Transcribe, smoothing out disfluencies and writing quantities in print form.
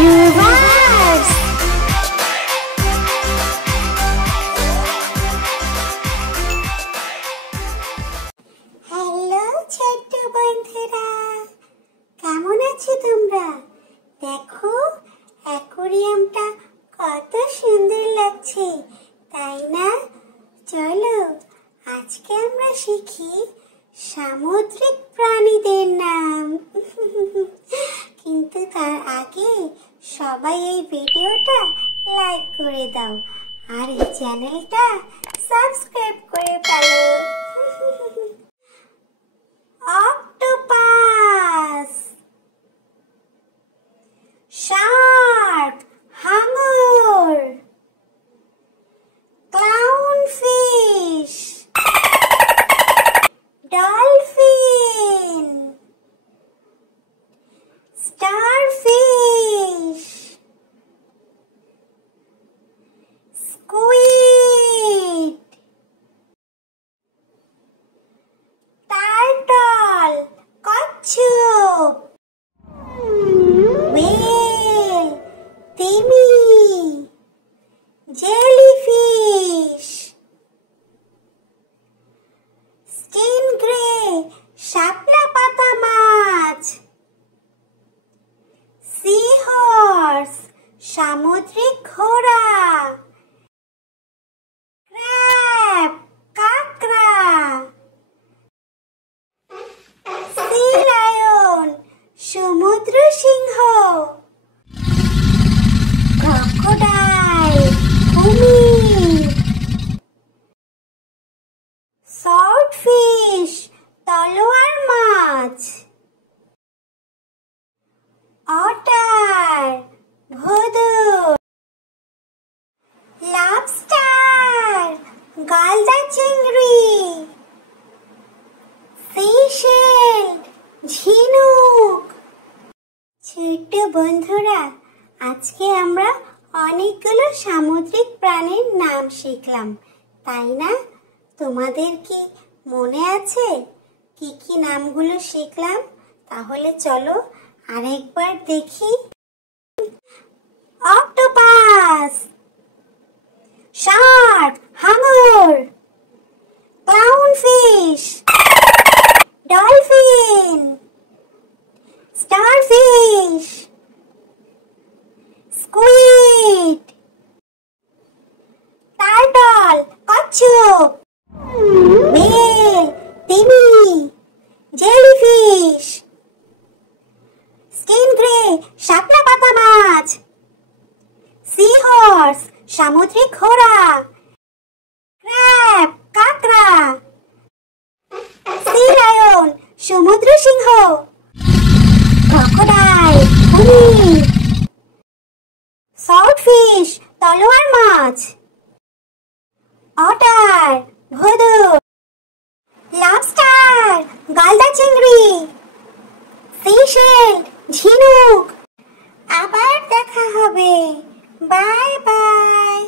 Reverse. Hello ছোট্ট বন্ধুরা, কেমন আছো তোমরা? দেখো অ্যাকোরিয়ামটা কত সুন্দর লাগছে, তাই না? চলো আজকে আমরা শিখি সামুদ্রিক প্রাণীদের নাম। কিন্তু তার আগে সবাই এই ভিডিওটা লাইক করে দাও আর এই চ্যানেলটা সাবস্ক্রাইব করে ফেলো। অক্টোপাস, শার্ক হাঙর, clownfish, dolphin, starfish, squid, turtle, কচ্ছপ, whale, তিমি, jellyfish, stingray, শাপলা পাতা মাছ, seahorse, সামুদ্রিক ঘোড়া, crab, কাঁকড়া, sea lion, সমুদ্র সিংহ, crocodile, কুমির, swordfish, তলোয়ার মাছ, otter, ভোঁদড়, lobster, গলদা চিংড়ি, seashell, ঝিনুক। ছোট্ট বন্ধুরা, আজকে আমরা অনেকগুলো সামুদ্রিক প্রাণীর নাম শিখলাম, তাই না? তোমাদের কি মনে আছে কি কি নামগুলো শিখলাম? তাহলে চলো আরেকবার দেখি। অক্টোপাস, শার্ক হাঙর, clownfish, dolphin, starfish, squid, turtle, কচ্ছপ, whale, তিমি, jellyfish, stingray, শাপলা পাতা মাছ, seahorse, সামুদ্রিক ঘোড়া, crab, কাঁকড়া, sea lion, সমুদ্র সিংহ, crocodile, কুমির, swordfish, তলোয়ার মাছ, otter, ভোঁদড়, lobster, গলদা চিংড়ি, seashell, ঝিনুক। আবার দেখা হবে। Bye bye.